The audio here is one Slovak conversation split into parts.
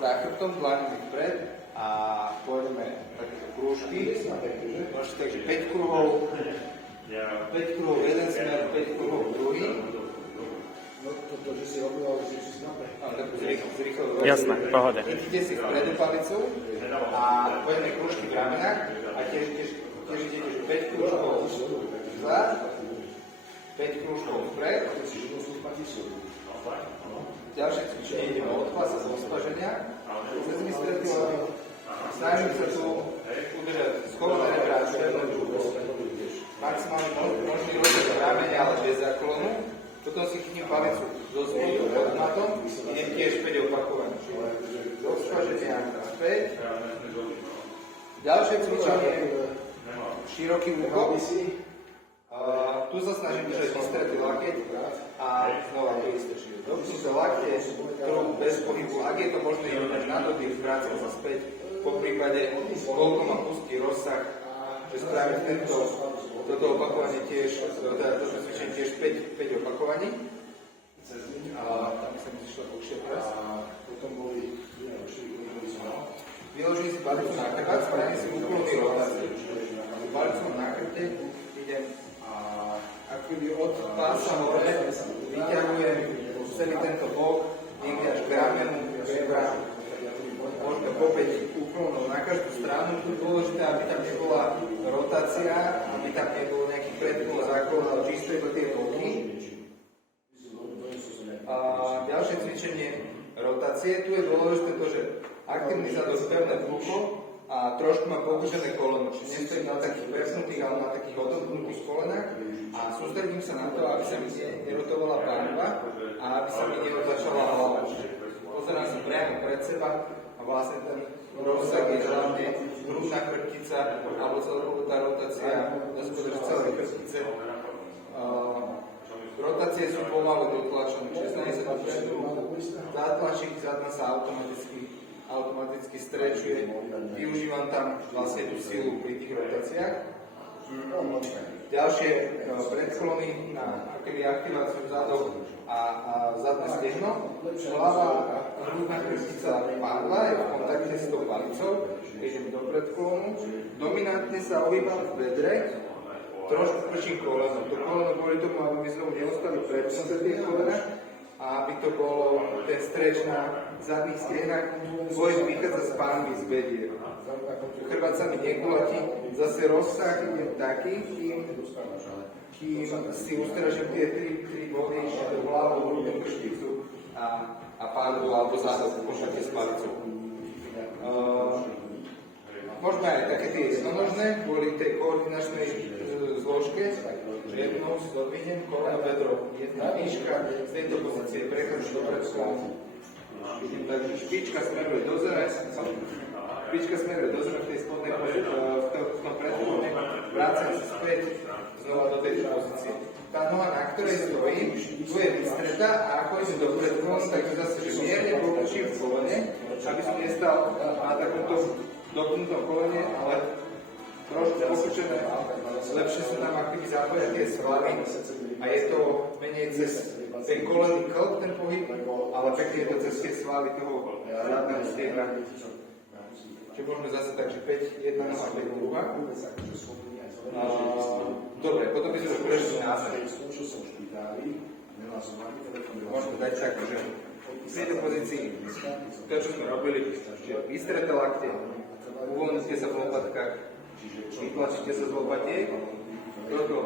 za chrbtom, dlaňami vpred a pôjdeme takéto krúžky. Takže 5 kruhov, jeden smer, 5 kruhov druhý. Jasné, pohode. Idete si vpredu palicu a pôjdeme krúžky v ramenách a tiež idete 5 krúžkov vzad, 5 krúžkov vpred. Ďalšie cvičenie ideme od pasa z ospaženia. Cez mystretý laky. Snažím sa tu udržať schované rebra strednou rukou. Maximálne možný rozsah ramene, ale bez záklonu. Potom si chytím palicu zo zvodu pod matom. Idem tiež 5 opakovaní. Z ospaženia 5. Ďalšie cvičenie široký úchop. Tu sa snažím držať vystretý lakeť a znova to isté. Dotknuté lakte, trochu bez pohybu. Ak je to možné, idem na dodych, vrácam sa späť. Po prípade, koľko má pustý rozsah, že spravím toto opakovanie tiež, toto cvičenie tiež 5 opakovaní. Tam sa mi zišla dlhšia pres. Vyložím si palicu na chrbát, spravím si úklonný rotáciu. Palicu na chrbte, idem akoby od pása hore, vyťahujem celý tento bok, niekde až k ramenu, rebra. Môžeme popäť úklonom na každú stranu. Tu je dôležité, aby tam nebola rotácia, aby tam nebol nejaký predklon záklon, ale čisto iba tie boky. Ďalšie cvičenie rotácie. Tu je dôležité to, že aktívny zadok pevné brucho a trošku mám pogužené koleno. Čiže nestojím na takých prepnutých, ale na takých odomknutých kolenách a sústredím sa na to, aby sa mi nerotovala pánva a aby sa mi neotačala hlava. Pozerám sa priamo pred seba a vlastne ten rozsah je hlavne brúšna chrbtica alebo celková tá rotácia, dá sa povedať, celé chrbtice. Rotácie sú pomalu dotlačené, čiže snaží sa dopredu, zatlačiť, zadná sa automaticky strečuje. Využívam tam vlastne tú silu pri tých rotáciách. Ďalšie predklony na aktiváciu zadok a zadné stehno. Hlava a hrudná chrbtica padla, je v kontakte s tou palicou. Idem do predklonu. Dominantne sa ohýbam v bedre. Trošku krčím koleno. To koleno kvôli tomu, aby mi znovu neostali prepnuté tie kolena a aby to bolo ten streč na zadných stehnách. Pohyb vychádza z pánvy, z bedier. Chrbát sa mi negulatí. Zase rozsah idem taký, kým si ustrážim tie tri body, do hlavu, hrudnú kršticu a pánvu alebo zádok v kontakte s palicou. Môžeme aj také tie jednonožné, kvôli tej koordinačnej zložke, že jednu nohu si zodvihnem, koleno, bedro, jedna výška, z tejto pozície prechádzam do predklonu. Takže špička smeruje dozore v tej spodnej v tom predklone, vrácam sa späť znova do tejto pozície. Tá noha, na ktorej stojím, tu je vystretá a ako idem do predklonu, tak zase, že mierne pokrčím v kolene, aby som nestal na takomto dotknutom kolene, ale trošku pokrčené, lepšie sa tam akoby zapoja tie svaly a je to menej cez ten kolenný klb, ten pohyb, ale pekne je to cez tie svaly toho zadného stehna. Čiže môžeme zase tak, že 5, jedna noha, 5 druhá. Dobre, potom by sme to prešli následne. Môžeme dať tak, že v tejto pozícii to, čo sme robili, že vystreté lakte, uvoľnite sa v lopatkách, vytlačíte sa z lopatiek, toto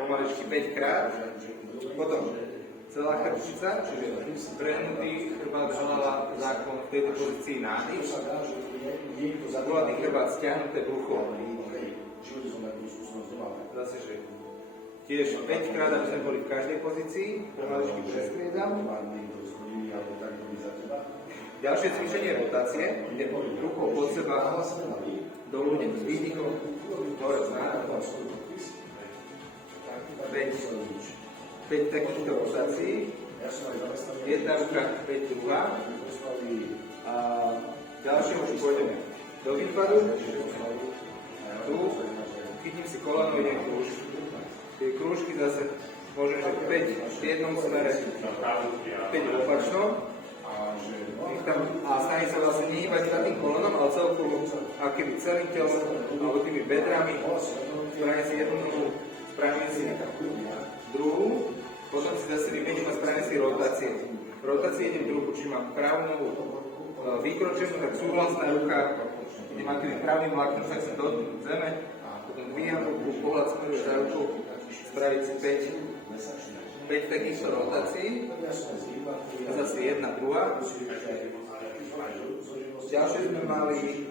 pomaličky 5 krát, potom celá chrbtica, čiže prehnutý chrbát, hlava, záklon v tejto pozícii nádych, gulatý chrbát, stiahnuté brucho. Zase, že tiež 5 krát, aby sme boli v každej pozícii, pomaličky prestriedam. Ďalšie cvičenie je rotácie, kde rukou pod seba, dolu idem s výdychom, hore s nádychom. 5 takýchto rotácií, jedna ruka, 5 druhá. A ďalšie už pôjdeme do výpadu, tu, chytím si koleno, idem krúžky. Tie krúžky zase môžem, že 5 v jednom smere, 5 v opačnom. tam, a snaží sa vlastne nie iba tým kolonom, ale celkovo akými celým telom, alebo tými bedrami. Spravíme si jednu nohu, spravíme si druhú, potom si zase vymením a spravíme si rotácie. Rotácie idem druhú, čiže mám pravú nohu vykročenú, tak súhlasná ruka, idem akým pravým laktom, tak sa dotknúť zeme, potom dvíham ruku, pohľad smeruje za ruku, spraviť si 5 takýchto rotácií, a zase jedna, druhá. Ďalšie sme mali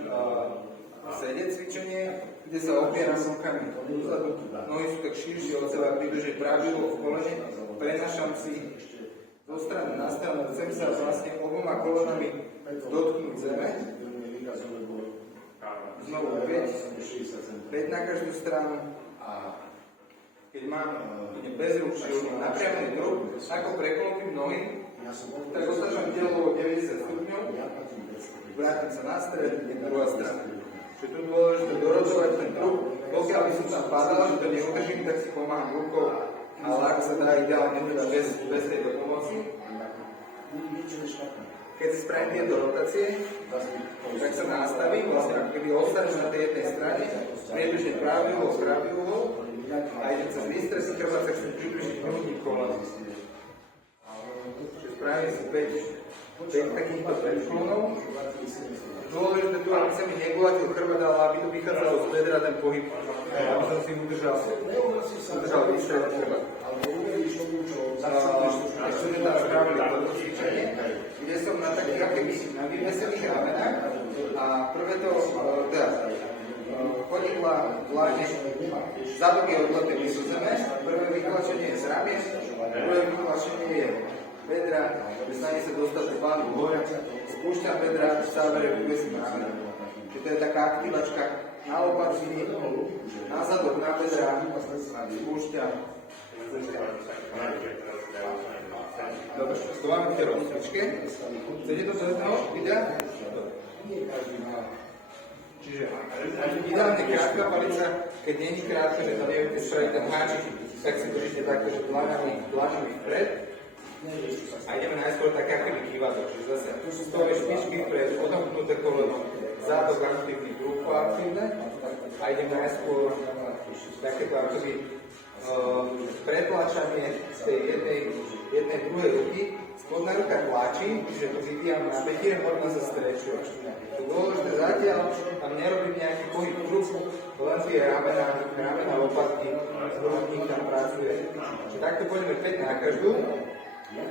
sedieť cvičenie, kde sa opieram rukami dozadu, nohy sú tak širšie od seba, pridržať pravilo v kolene, prenášam si zo strany na stranu, chcem sa vlastne oboma kolenami dotknúť zeme, znovu 5 na každú stranu. Keď mám bez rúk, čiže napriamený druh, ako preklopím nohy, tak otáčam telo o 90 stupňov, vrátim sa na stred, druhá strana. Čiže tu dôležité dorotovať ten druh, pokiaľ by som tam padal, že to neudržím, tak si pomáham rukou, ale ak sa dá ideálne teda bez tejto pomoci. Keď si spravím tieto rotácie, tak sa nastavím, vlastne ako keby ostanem na tej jednej strane, priebežne pravý uhol, a idem sa vystresť chrbát, tak chcem približiť hrudník kolena. Čiže spravím si 5 takýchto predklonov. Dôležité tu, aby sa mi negulatil chrbát, ale aby to vychádzalo z bedra ten pohyb, aby som si udržal vystresť chrbát. Ešte sme tam spravili toto cvičenie, kde som na takých akéby na vyvesených ramenách a prvé to chodidla vládne, zadok je odletý zo zeme, prvé vytlačenie je z ramien, druhé vytlačenie je bedra, snaží sa dostať do pánu hore, spúšťam bedra, v závere vyvesím ramena. Čiže to je taká aktivačka na lopatky, na zadok, na bedra, spúšťam. Dobre, to máme v tej rozcvičke. Chcete to do jedného videa? Čiže ideálne krátka palica, keď nie je krátka, že tam neviete spraviť ten háčik, tak si držíte takto, že dlaňami vpred. A ideme najskôr také akoby kývadlo, čiže zase stojí špičky vpred, odomknuté koleno, zádok aktívny, brucho aktívne. A ideme najskôr takéto akoby pretlačanie z tej jednej druhej ruky. Spodná ruka tlačí, čiže to vyvíjam na pätie, hodno sa strečuje. To dôležité zatiaľ, tam nerobím nejaký pohyb bruchu, len tie ramena, lopatky, hrudník tam pracuje. Čiže takto pôjdeme 5 na každú.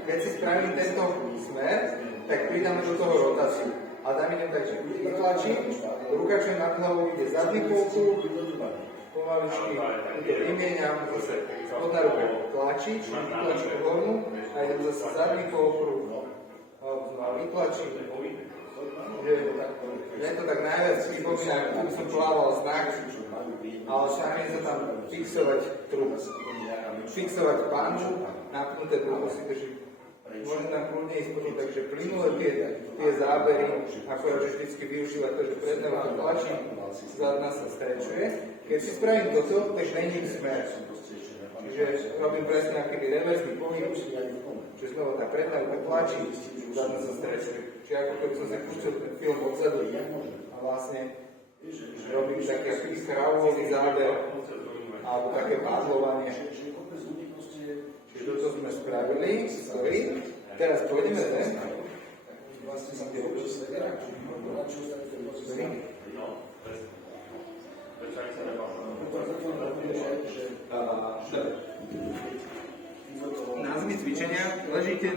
Keď si spravím tento smer, tak pridáme do toho rotáciu. A tam idem tak, že vytlačím, ruka čo je nad hlavou ide zadný polku, pomaličky vymieňam, zase spodná ruka tlačí, vytlačím hornú a idem zase zadný polkruh, vytlačím. Je to tak najviac pripomína, ako som plával znak, ale snažím sa tam fixovať trup, fixovať panču, napnuté trupu si drží. Môžem tam kľudne ísť potom, takže plynule tie zábery, akorát že vždycky využívať to, že predné vám tlačím, zadná sa strečuje. Keď si spravím toto, tak mením smer. Čiže robím presne akýby reverzný pohyb, čiže znova tá predná ruka tlačí, zadná sa strečuje. Čiže ako keby som si pustil ten film odzadu a vlastne robím taký akýby kravový záber alebo také pádlovanie. Čiže toto sme spravili, stojí. Teraz pôjdeme ven. Názvy cvičenia. Ležíte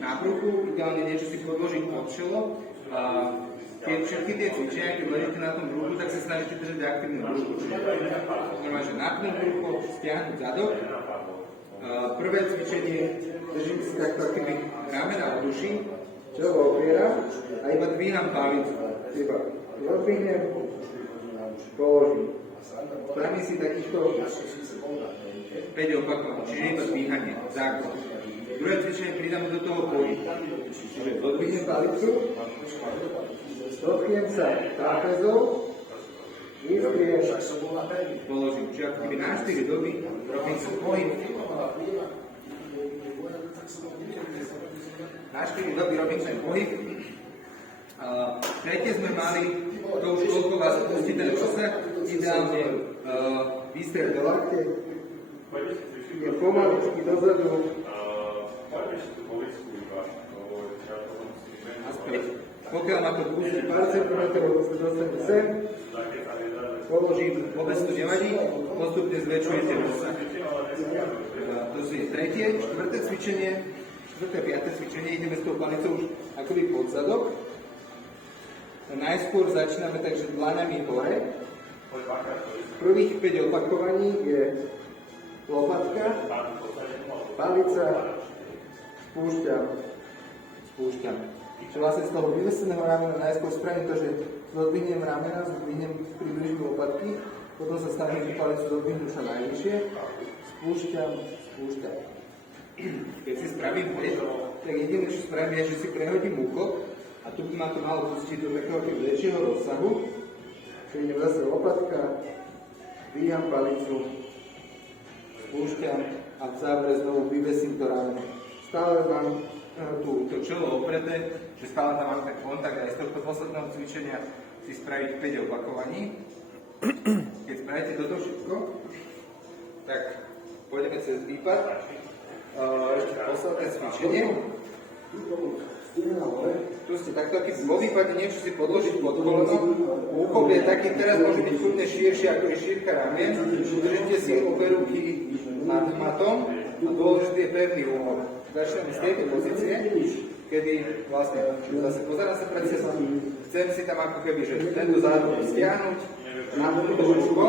na bruchu, ideálne niečo si podložiť pod čelo. Všetky tie cvičenia, keď ležíte na tom bruchu, tak sa snažíte držať aktívne bruchu. Znamená, že napnúť brucho, stiahnuť zadok. Prvé cvičenie, držím si takto akýby ramena od uší, čelo opieram a iba dvíham palicu. Iba rozbihnem, položím. Spravím si takýchto 5 opakovaní, čiže iba dvíhanie, základ. Druhé cvičenie pridám do toho pohybu. Čiže odvihnem palicu, dotknem sa trapezou, vystriem, položím. Čiže ako keby na 4 doby robím sa pohyb. Na 4 doby robím ten pohyb Tretie sme mali, to už toľko vás pustí ten rozsah, ideálne výstrel do lakte, je pomaličky dozadu, a späť. Pokiaľ ma to pustí pár centimetrov, dostane sem, položím, vôbec to nevadí, postupne zväčšujete rozsah. To je tretie, štvrté cvičenie, štvrté, piaté cvičenie, ideme s tou palicou už akoby pod zadok. Najskôr začíname takže dlaňami hore. Prvých 5 opakovaní je lopatka, palica, spúšťam. Čiže vlastne z toho vyveseného ramena najskôr spravím to, že zodvihnem ramena, približím lopatky, potom sa snažím tú palicu zodvihnúť čo najvyššie, spúšťam. Keď si spravím 5, tak jediné, čo spravím, je, že si prehodím ucho a tu by ma to malo pustiť do takého väčšieho rozsahu. Čiže idem zase lopatka, dvíham palicu, spúšťam a v závere znovu vyvesím to rameno. Stále mám to čelo opreté, že stále tam mám ten kontakt aj z tohto posledného cvičenia si spraviť 5 opakovaní. Keď spravíte toto všetko, tak pôjdeme cez výpad. Ešte posledné cvičenie. Tu ste takto, keď vo výpade niečo si podložiť pod koleno. Úchop je taký, teraz môže byť kľudne širšie, ako je šírka ramien. Držite si obe ruky nad matom a dôležitý je pevný úchop. Začneme z tejto pozície, kedy vlastne zase pozerám sa pred seba. Chcem si tam ako keby, že tento zádok stiahnuť, napnúť do ruko.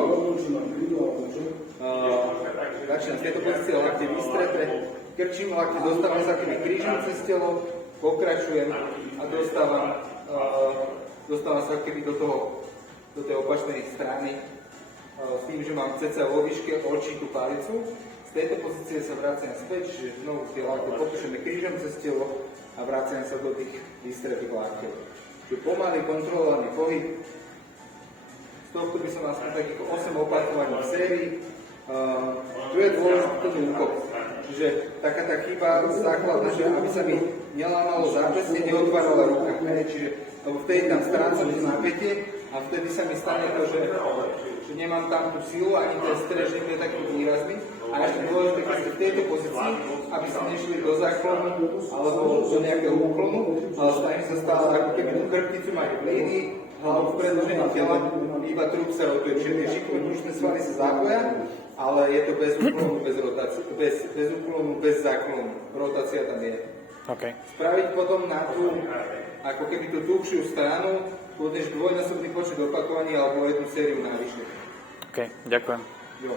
Začínam z tejto pozície, lakte vystreté, krčím lakte, dostávam sa keby krížom cez telo, pokračujem a dostávam sa keby do tej opačnej strany s tým, že mám cca vo výške očí tú palicu. Z tejto pozície sa vraciam späť, čiže znovu tie lakte popíšeme krížom cez telo a vraciam sa do tých vystretých laktev. Čiže pomalý, kontrolovaný pohyb. Z tohto by som vlastne takých 8 opakovaní v sérii. Tu je dôležitý ten úchop. Čiže taká tá chyba základná, že aby sa mi nelámalo zápestie, neotvárala ruka. Čiže vtedy tam strácam to napätie a vtedy sa mi stane to, že nemám tam tú silu, ani ten stres nie je taký výrazný. A ešte dôležité, keď ste v tejto pozícii, aby ste nešli do záklonu alebo do nejakého úklonu, ale snažím sa stále ako keby tú chrbticu majú v línii, hlavu v predĺžení tela, iba trup sa rotuje. Čiže tie šikmé brušné svaly sa zapoja, ale je to bez úklonu, bez rotácie, bez úklonu, bez záklonu. Rotácia tam je. Okay. Spraviť potom na tú, ako keby tú tuhšiu stranu, budeš dvojnásobný počet opakovaní alebo jednu sériu navyše. OK, ďakujem. Jo.